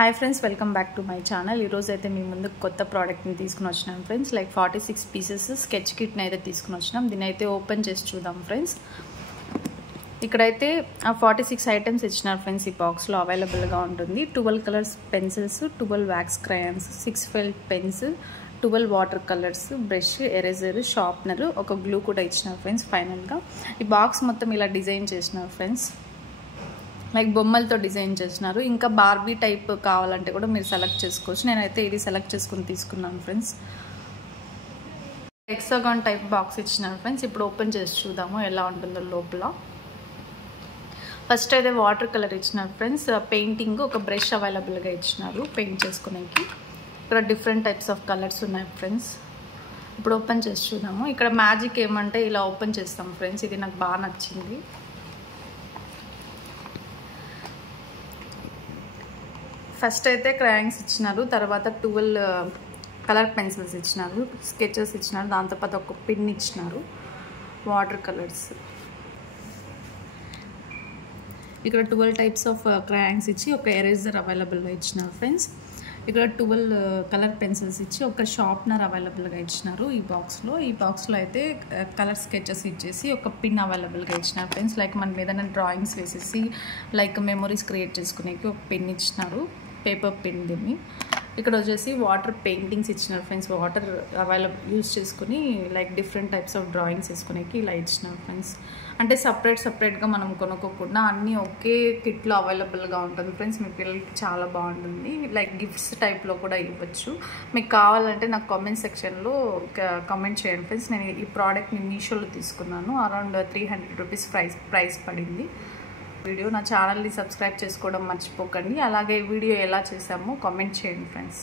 Hi friends, welcome back to my channel. ఈరోజు అయితే మీ ముందు కొత్త ప్రోడక్ట్ని తీసుకుని వచ్చినాం ఫ్రెండ్స్. లైక్ 46 పీసెస్ స్కెచ్ కిట్ని అయితే తీసుకుని వచ్చినాం. దీని అయితే ఓపెన్ చేసి చూద్దాం ఫ్రెండ్స్. ఇక్కడైతే ఆ 46 ఐటమ్స్ ఇచ్చినారు ఫ్రెండ్స్. ఈ బాక్స్లో అవైలబుల్గా ఉంటుంది. 12 colours pencils, 12 wax crayons, 6 felt pens, 12 water colours, brush, eraser, sharpener, ఒక గ్లూ కూడా ఇచ్చినారు ఫ్రెండ్స్. ఫైనల్గా ఈ బాక్స్ మొత్తం ఇలా డిజైన్ చేసినారు ఫ్రెండ్స్. లైక్ బొమ్మలతో డిజైన్ చేసినారు. ఇంకా బార్బీ టైప్ కావాలంటే కూడా మీరు సెలెక్ట్ చేసుకోవచ్చు. నేనైతే ఇది సెలెక్ట్ చేసుకుని తీసుకున్నాను ఫ్రెండ్స్. హెక్సాగాన్ టైప్ బాక్స్ ఇచ్చినారు ఫ్రెండ్స్. ఇప్పుడు ఓపెన్ చేసి చూద్దాము ఎలా ఉంటుందో లోపల. ఫస్ట్ అయితే వాటర్ కలర్ ఇచ్చినారు ఫ్రెండ్స్. పెయింటింగ్ ఒక బ్రష్ అవైలబుల్గా ఇచ్చినారు పెయింట్ చేసుకునేకి. ఇక్కడ డిఫరెంట్ టైప్స్ ఆఫ్ కలర్స్ ఉన్నాయి ఫ్రెండ్స్. ఇప్పుడు ఓపెన్ చేసి చూద్దాము. ఇక్కడ మ్యాజిక్ ఏమంటే ఇలా ఓపెన్ చేస్తాం ఫ్రెండ్స్. ఇది నాకు బాగా నచ్చింది. ఫస్ట్ అయితే క్రయాన్స్ ఇచ్చినారు, తర్వాత 12 కలర్ పెన్సిల్స్ ఇచ్చినారు, స్కెచెస్ ఇచ్చినారు, దాంతోపాటు ఒక పిన్ ఇచ్చినారు, వాటర్ కలర్స్. ఇక్కడ 12 టైప్స్ ఆఫ్ క్రయాన్స్ ఇచ్చి ఒక ఎరేజర్ అవైలబుల్గా ఇచ్చినారు ఫ్రెండ్స్. ఇక్కడ 12 కలర్ పెన్సిల్స్ ఇచ్చి ఒక షార్ప్నర్ అవైలబుల్గా ఇచ్చినారు. ఈ బాక్స్లో అయితే కలర్ స్కెచెస్ ఇచ్చేసి ఒక పిన్ అవైలబుల్గా ఇచ్చినారు ఫ్రెండ్స్. లైక్ మనం ఏదైనా డ్రాయింగ్స్ వేసేసి లైక్ మెమొరీస్ క్రియేట్ చేసుకునేకి ఒక పిన్ ఇచ్చినారు, పేపర్ పిన్. దీన్ని ఇక్కడ వచ్చేసి వాటర్ పెయింటింగ్స్ ఇచ్చినారు ఫ్రెండ్స్. వాటర్ యూజ్ చేసుకుని like different types of drawings వేసుకునేకి ఇలా ఇచ్చినారు ఫ్రెండ్స్. అంటే సపరేట్గా మనం కొనుక్కోకుండా అన్నీ ఒకే కిట్లో అవైలబుల్గా ఉంటుంది ఫ్రెండ్స్. మీ పిల్లలకి చాలా బాగుంటుంది. లైక్ గిఫ్ట్స్ టైప్లో కూడా ఇవ్వచ్చు. మీకు కావాలంటే నాకు కామెంట్ సెక్షన్లో కామెంట్ చేయండి ఫ్రెండ్స్. నేను ఈ ప్రోడక్ట్ని మీషోలో తీసుకున్నాను. అరౌండ్ 300 రూపీస్ ప్రైస్ పడింది. వీడియో నా ఛానల్ని సబ్స్క్రైబ్ చేసుకోవడం మర్చిపోకండి. అలాగే వీడియో ఎలా చేసామో కామెంట్ చేయండి ఫ్రెండ్స్.